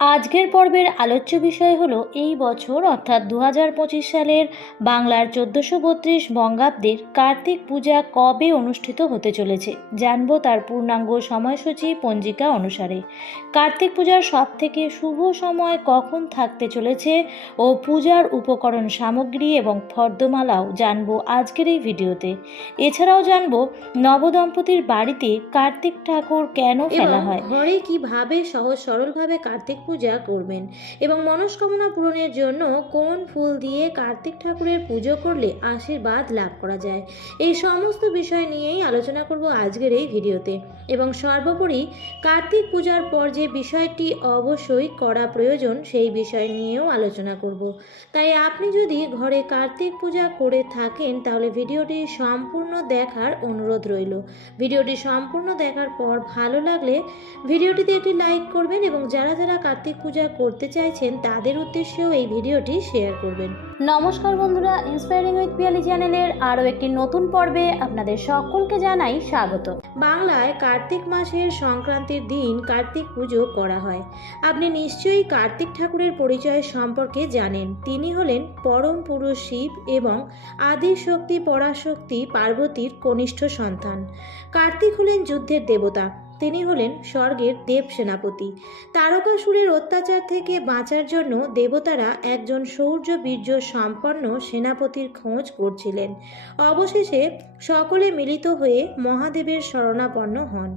আজকের পর্বের আলোচ্য বিষয় হলো এই বছর অর্থাৎ দু হাজার পঁচিশ সালের বাংলার চোদ্দোশো বত্রিশ বঙ্গাব্দের কার্তিক পূজা কবে অনুষ্ঠিত হতে চলেছে জানব তার পূর্ণাঙ্গ সময়সূচি পঞ্জিকা অনুসারে। কার্তিক পূজার সব থেকে শুভ সময় কখন থাকতে চলেছে ও পূজার উপকরণ সামগ্রী এবং ফর্দমালাও জানব আজকের এই ভিডিওতে। এছাড়াও জানব নবদম্পতির বাড়িতে কার্তিক ঠাকুর কেন ফেলা হয়। ঘরে কীভাবে সহজ সরলভাবে কার্তিক পূজা করবেন এবং মনস্কামনা পূরণের জন্য কোন ফুল দিয়ে কার্তিক ঠাকুরের পুজো করলে আশীর্বাদ লাভ করা যায়? এই সমস্ত বিষয় নিয়েই আলোচনা করব আজকের এই ভিডিওতে। এবং সর্বোপরি কার্তিক পূজার পর যে বিষয়টি অবশ্যই করা প্রয়োজন, সেই বিষয় নিয়েও আলোচনা করব। তাই আপনি যদি ঘরে কার্তিক পূজা করে থাকেন, তাহলে ভিডিওটি সম্পূর্ণ দেখার অনুরোধ রইল। ভিডিওটি সম্পূর্ণ দেখার পর ভালো লাগলে ভিডিওটিতে একটি লাইক করবেন এবং যারা যারা কার্তিক পূজা করতে চাইছেন তাদের উদ্দেশ্যেও এই ভিডিওটি শেয়ার করবেন। নমস্কার বন্ধুরা ইন্সপায়ারিং উইথ পিয়ালি চ্যানেলের আরও একটি নতুন পর্বে আপনাদের সকলকে জানাই স্বাগত। বাংলায় কার্তিক মাসের সংক্রান্তির দিন কার্তিক পুজো করা হয়। আপনি নিশ্চয়ই কার্তিক ঠাকুরের পরিচয় সম্পর্কে জানেন। তিনি হলেন পরম পুরুষ শিব এবং আদি শক্তি পরাশক্তি, পার্বতীর কনিষ্ঠ সন্তান। কার্তিক হলেন যুদ্ধের দেবতা। তিনি হলেন স্বর্গের দেব সেনাপতি তারকাসুরের অত্যাচার থেকে বাঁচার জন্য দেবতারা একজন শৌর্য বীর্য সম্পন্ন সেনাপতির খোঁজ করছিলেন। অবশেষে সকলে মিলিত হয়ে মহাদেবের শরণাপন্ন হন।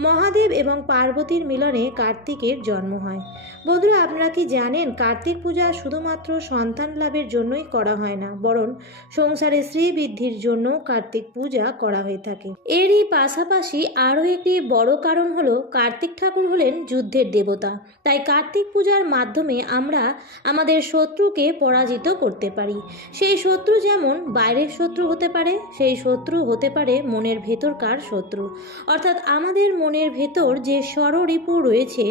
মহাদেব এবং পার্বতীর মিলনে কার্তিকের জন্ম হয়। বন্ধুরা, আপনারা কি জানেন, কার্তিক পূজা শুধুমাত্র সন্তান লাভের জন্যই করা হয় না, বরং সংসারে শ্রী বৃদ্ধির জন্য কার্তিক পূজা করা হয়ে থাকে। এরই পাশাপাশি আরও একটি বড় কারণ হলো, কার্তিক ঠাকুর হলেন যুদ্ধের দেবতা। তাই কার্তিক পূজার মাধ্যমে আমরা আমাদের শত্রুকে পরাজিত করতে পারি। সেই শত্রু যেমন বাইরের শত্রু হতে পারে, সেই শত্রু হতে পারে মনের ভেতরকার শত্রু। অর্থাৎ আমাদের মনের ভেতর যে স্বররিপু রয়েছে,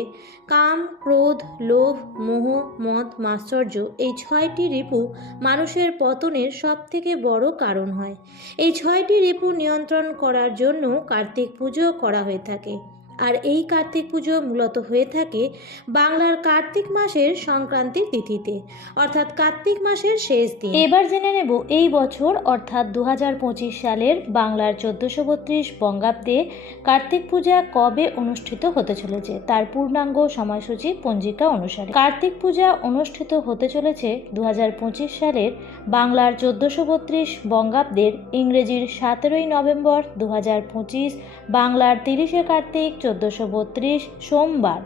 কাম, ক্রোধ, লোভ, মোহ মদ মাশ্চর্য, এই ছয়টি রিপু মানুষের পতনের সবথেকে বড় কারণ হয়। এই ছয়টি রিপু নিয়ন্ত্রণ করার জন্য কার্তিক পুজো করা হয়ে থাকে। আর এই কার্তিক পুজো মূলত হয়ে থাকে বাংলার কার্তিক মাসের সংক্রান্তির তিথিতে, অর্থাৎ কার্তিক মাসের শেষ দিন। এবার জেনে নেব এই বছর, অর্থাৎ দু হাজার পঁচিশ সালের বাংলার চোদ্দোশো বত্রিশ বঙ্গাব্দে কার্তিক পূজা কবে অনুষ্ঠিত হতে চলেছে, তার পূর্ণাঙ্গ সময়সূচি পঞ্জিকা অনুসারে। কার্তিক পূজা অনুষ্ঠিত হতে চলেছে দু হাজার পঁচিশ সালের বাংলার চোদ্দোশো বত্রিশ বঙ্গাব্দের ইংরেজির সতেরোই নভেম্বর দু হাজার পঁচিশ, বাংলার তিরিশে কার্তিক চোদ্দোশো বত্রিশ সোমবার।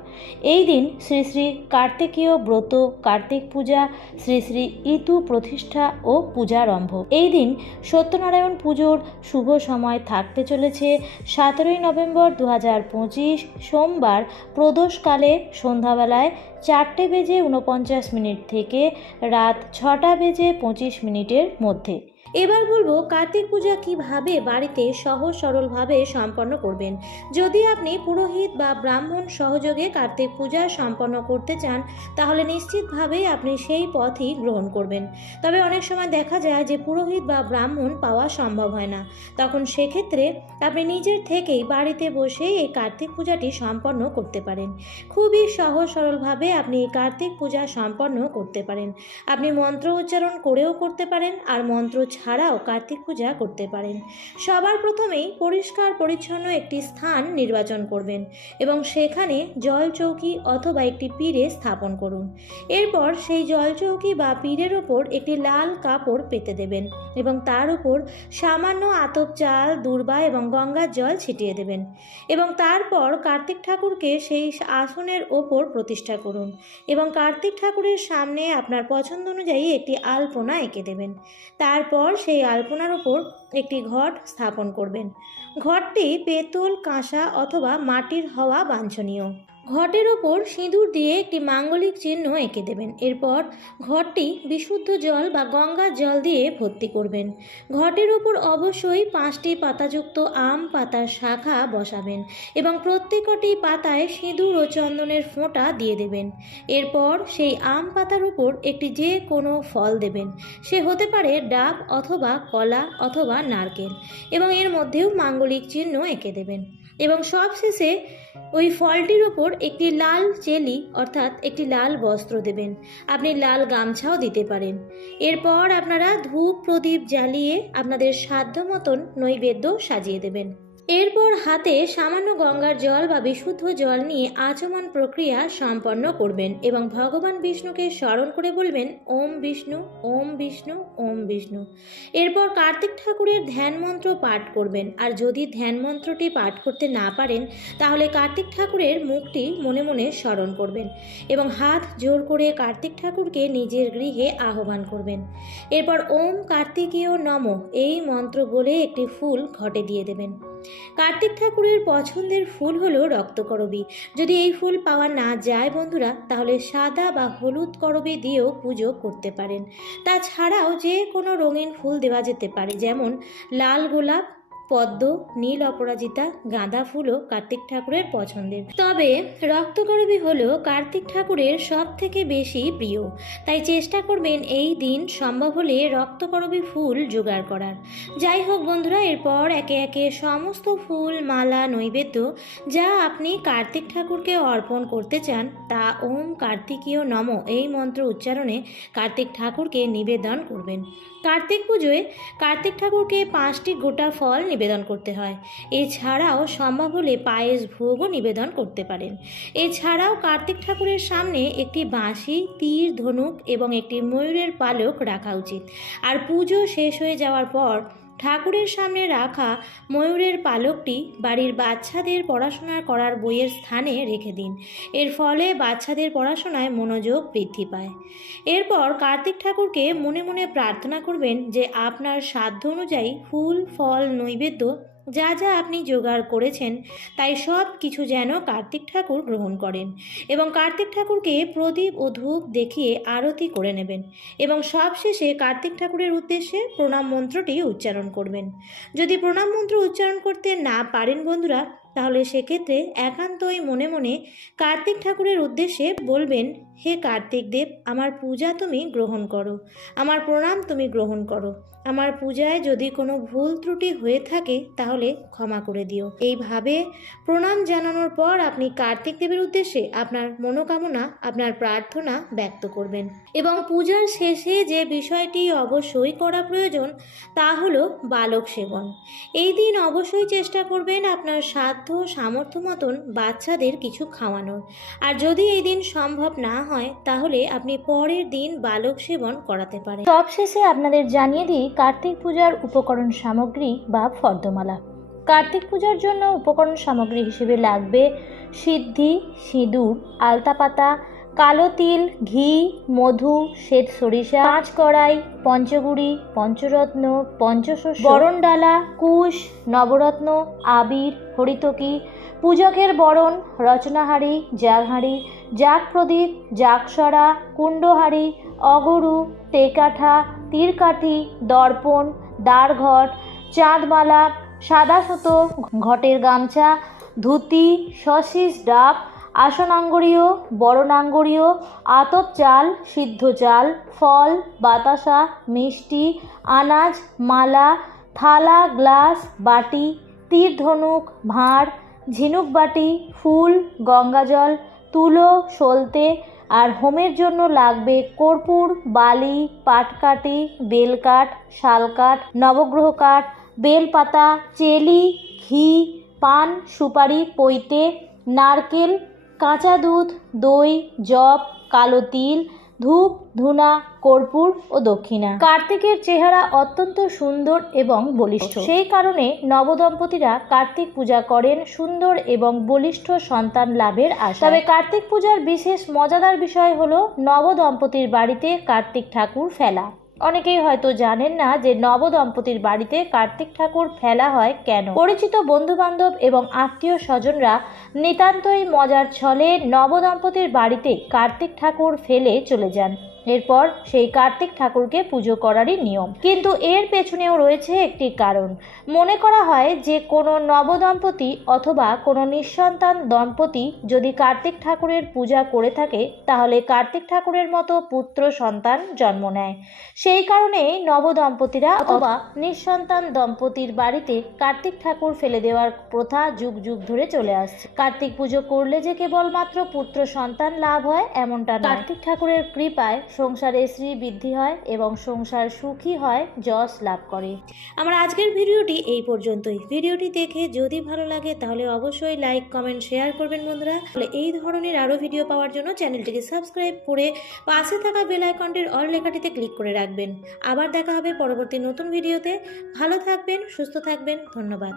এই দিন শ্রী শ্রী কার্তিকীয় ব্রত, কার্তিক পূজা, শ্রী শ্রী ইতু প্রতিষ্ঠা ও পূজারম্ভ। এই দিন সত্যনারায়ণ পুজোর শুভ সময় থাকতে চলেছে। সতেরোই নভেম্বর দু হাজার পঁচিশ সোমবার প্রদোষকালে সন্ধ্যাবেলায় চারটে বেজে উনপঞ্চাশ মিনিট থেকে রাত ছটা বেজে পঁচিশ মিনিটের মধ্যে। এবার বলব কার্তিক পূজা কীভাবে বাড়িতে সহজ সরলভাবে সম্পন্ন করবেন? যদি আপনি পুরোহিত বা ব্রাহ্মণ সহযোগে কার্তিক পূজা সম্পন্ন করতে চান, তাহলে নিশ্চিতভাবেই আপনি সেই পথই গ্রহণ করবেন। তবে অনেক সময় দেখা যায় যে পুরোহিত বা ব্রাহ্মণ পাওয়া সম্ভব হয় না। তখন সেক্ষেত্রে আপনি নিজের থেকেই বাড়িতে বসে এই কার্তিক পূজাটি সম্পন্ন করতে পারেন। খুবই সহজ সরলভাবে আপনি এই কার্তিক পূজা সম্পন্ন করতে পারেন। আপনি মন্ত্র উচ্চারণ করেও করতে পারেন আর মন্ত্র ছাড়াও কার্তিক পূজা করতে পারেন। সবার প্রথমেই পরিষ্কার পরিচ্ছন্ন একটি স্থান নির্বাচন করবেন এবং সেখানে জল চৌকি অথবা একটি পীরে স্থাপন করুন। এরপর সেই জল চৌকি বা পীরের ওপর একটি লাল কাপড় পেতে দেবেন এবং তার উপর সামান্য আতপ চাল, দুর্বা এবং গঙ্গার জল ছিটিয়ে দেবেন এবং তারপর কার্তিক ঠাকুরকে সেই আসনের ওপর প্রতিষ্ঠা করুন এবং কার্তিক ঠাকুরের সামনে আপনার পছন্দ অনুযায়ী একটি আলপনা এঁকে দেবেন। তারপর সেই আলপনার উপর একটি ঘট স্থাপন করবেন। ঘরটি পেতল কাঁসা অথবা মাটির হওয়া বাঞ্ছনীয়। ঘটের ওপর সিঁদুর দিয়ে একটি মাঙ্গলিক চিহ্ন এঁকে দেবেন। এরপর ঘরটি বিশুদ্ধ জল বা গঙ্গার জল দিয়ে ভর্তি করবেন। ঘটের ওপর অবশ্যই পাঁচটি পাতাযুক্ত আম পাতার শাখা বসাবেন এবং প্রত্যেকটি পাতায় সিঁদুর ও চন্দনের ফোঁটা দিয়ে দেবেন। এরপর সেই আম পাতার উপর একটি যে কোনো ফল দেবেন। সে হতে পারে ডাব অথবা কলা অথবা নারকেল এবং এর মধ্যেও মাঙ্গলিক চিহ্ন এঁকে দেবেন। এবং সবশেষে ওই ফলটির ওপর একটি লাল চেলি, অর্থাৎ একটি লাল বস্ত্র দেবেন। আপনি লাল গামছাও দিতে পারেন। এরপর আপনারা ধূপ প্রদীপ জ্বালিয়ে আপনাদের সাধ্য মতন নৈবেদ্য সাজিয়ে দেবেন। এরপর হাতে সামান্য গঙ্গার জল বা বিশুদ্ধ জল নিয়ে আচমন প্রক্রিয়া সম্পন্ন করবেন এবং ভগবান বিষ্ণুকে স্মরণ করে বলবেন, ওম বিষ্ণু ওম বিষ্ণু ওম বিষ্ণু। এরপর কার্তিক ঠাকুরের ধ্যান মন্ত্র পাঠ করবেন। আর যদি ধ্যান মন্ত্রটি পাঠ করতে না পারেন, তাহলে কার্তিক ঠাকুরের মুখটি মনে মনে স্মরণ করবেন এবং হাত জোর করে কার্তিক ঠাকুরকে নিজের গৃহে আহ্বান করবেন। এরপর, ওম কার্তিকীয় নম। এই মন্ত্র বলে একটি ফুল ঘটে দিয়ে দেবেন। কার্তিক ঠাকুরের পছন্দের ফুল হলো রক্তকরবী। যদি এই ফুল পাওয়া না যায় বন্ধুরা, তাহলে সাদা বা হলুদ করবী দিয়েও পুজো করতে পারেন। তাছাড়াও যে কোনো রঙিন ফুল দেওয়া যেতে পারে, যেমন লাল গোলাপ পদ্ম, নীল অপরাজিতা, গাঁদা ফুলও কার্তিক ঠাকুরের পছন্দের। তবে রক্তকরবী হলো কার্তিক ঠাকুরের সব থেকে বেশি প্রিয়। তাই চেষ্টা করবেন এই দিন সম্ভব হলে রক্তকরবী ফুল জোগাড় করার। যাই হোক বন্ধুরা, এরপর একে একে সমস্ত ফুল, মালা, নৈবেদ্য যা আপনি কার্তিক ঠাকুরকে অর্পণ করতে চান, তা ওম কার্তিকীয় নম এই মন্ত্র উচ্চারণে কার্তিক ঠাকুরকে নিবেদন করবেন। কার্তিক পুজোয় কার্তিক ঠাকুরকে পাঁচটি গোটা ফল নিবেদন করতে হয়। এছাড়াও সম্ভব হলে পায়েস ভোগও নিবেদন করতে পারেন। এছাড়াও কার্তিক ঠাকুরের সামনে একটি বাঁশি, তীর, ধনুক এবং একটি ময়ূরের পালক রাখা উচিত। আর পুজো শেষ হয়ে যাওয়ার পর ঠাকুরের সামনে রাখা ময়ূরের পালকটি বাড়ির বাচ্চাদের পড়াশোনা করার বইয়ের স্থানে রেখে দিন। এর ফলে বাচ্চাদের পড়াশোনায় মনোযোগ বৃদ্ধি পায়। এরপর কার্তিক ঠাকুরকে মনে মনে প্রার্থনা করবেন যে আপনার সাধ্য অনুযায়ী ফুল, ফল, নৈবেদ্য যা যা আপনি জোগাড় করেছেন, তাই সব কিছু যেন কার্তিক ঠাকুর গ্রহণ করেন এবং কার্তিক ঠাকুরকে প্রদীপ ও ধূপ দেখিয়ে আরতি করে নেবেন এবং সবশেষে কার্তিক ঠাকুরের উদ্দেশ্যে প্রণাম মন্ত্রটি উচ্চারণ করবেন। যদি প্রণাম মন্ত্র উচ্চারণ করতে না পারেন বন্ধুরা তাহলে সেক্ষেত্রে একান্তই মনে মনে কার্তিক ঠাকুরের উদ্দেশ্যে বলবেন, হে কার্তিক দেব, আমার পূজা তুমি গ্রহণ করো, আমার প্রণাম তুমি গ্রহণ করো, আমার পূজায় যদি কোনো ভুল ত্রুটি হয়ে থাকে তাহলে ক্ষমা করে দিও। এইভাবে প্রণাম জানানোর পর আপনি কার্তিক দেবের উদ্দেশ্যে আপনার মনোকামনা, আপনার প্রার্থনা ব্যক্ত করবেন। এবং পূজার শেষে যে বিষয়টি অবশ্যই করা প্রয়োজন তা হলো বালক সেবন। এই দিন অবশ্যই চেষ্টা করবেন আপনার সাধ্য ও সামর্থ্য মতন বাচ্চাদের কিছু খাওয়ানোর। আর যদি এই দিন সম্ভব না হয়, তাহলে আপনি পরের দিন বালক সেবন করাতে পারেন। সবশেষে আপনাদের জানিয়ে দিই কার্তিক পূজার উপকরণ সামগ্রী বা ফর্দমালা। কার্তিক পূজার জন্য উপকরণ সামগ্রী হিসেবে লাগবে সিদ্ধি, সিঁদুর, আলতাপাতা কালো তিল, ঘি, মধু, শ্বেত সরিষা, পাঁচ কড়াই, পঞ্চগুড়ি, পঞ্চরত্ন, পঞ্চশস্য বরণডালা কুশ, নবরত্ন, আবির, হরিতকি, পূজকের বরণ রচনাহারি জাগহাঁড়ি জাগ প্রদীপ জাগসরা কুণ্ডহারি অগরু টেকাঠা তীরকাঠি, দর্পণ দ্বারঘট চাঁদমালা সাদা সুতো ঘটের গামছা, ধুতি শশিস ডাব আসনাঙ্গরীয় বড়নাঙ্গরীয় আতপ চাল, সিদ্ধ চাল, ফল, বাতাসা, মিষ্টি, আনাজ, মালা, থালা, গ্লাস, বাটি তীর ধনুক ভাঁড়, ঝিনুক বাটি, ফুল, গঙ্গাজল, তুলো, সলতে, আর হোমের জন্য লাগবে কর্পূর, বালি, পাটকাঠি, বেলকাঠ, শালকাঠ, নবগ্রহ কাঠ, বেলপাতা, চেলি, ঘি, পান, সুপারি, পৈতে, নারকেল কাঁচা দুধ, দই জব কালো তিল, ধূপ, ধুনা, কর্পূর ও দক্ষিণা। কার্তিকের চেহারা অত্যন্ত সুন্দর এবং বলিষ্ঠ। সেই কারণে নবদম্পতিরা কার্তিক পূজা করেন সুন্দর এবং বলিষ্ঠ সন্তান লাভের আশা তবে কার্তিক পূজার বিশেষ মজাদার বিষয় হলো নবদম্পতির বাড়িতে কার্তিক ঠাকুর ফেলা। অনেকেই হয়তো জানেন না যে নবদম্পতির বাড়িতে কার্তিক ঠাকুর ফেলা হয় কেন। পরিচিত বন্ধু বান্ধব এবং আত্মীয় স্বজনরা নিতান্তই মজার ছলে নবদম্পতির বাড়িতে কার্তিক ঠাকুর ফেলে চলে যান। এরপর সেই কার্তিক ঠাকুরকে পুজো করারই নিয়ম। কিন্তু এর পেছনেও রয়েছে একটি কারণ। মনে করা হয় যে কোনো নবদম্পতি অথবা কোনো নিঃসন্তান দম্পতি যদি কার্তিক ঠাকুরের পূজা করে থাকে, তাহলে কার্তিক ঠাকুরের মতো পুত্র সন্তান জন্ম নেয়। সেই কারণেই নবদম্পতিরা অথবা নিঃসন্তান দম্পতির বাড়িতে কার্তিক ঠাকুর ফেলে দেওয়ার প্রথা যুগ যুগ ধরে চলে আসছে। কার্তিক পুজো করলে যে কেবলমাত্র পুত্র সন্তান লাভ হয়, এমনটা কার্তিক ঠাকুরের কৃপায় সংসারে শ্রী বৃদ্ধি হয় এবং সংসার সুখী হয়, যশ লাভ করে। আমার আজকের ভিডিওটি এই পর্যন্তই। ভিডিওটি দেখে যদি ভালো লাগে, তাহলে অবশ্যই লাইক কমেন্ট শেয়ার করবেন বন্ধুরা। তাহলে এই ধরনের আরও ভিডিও পাওয়ার জন্য চ্যানেলটিকে সাবস্ক্রাইব করে পাশে থাকা বেল আইকনটির অল লেখাটিতে ক্লিক করে রাখবেন। আবার দেখা হবে পরবর্তী নতুন ভিডিওতে। ভালো থাকবেন, সুস্থ থাকবেন, ধন্যবাদ।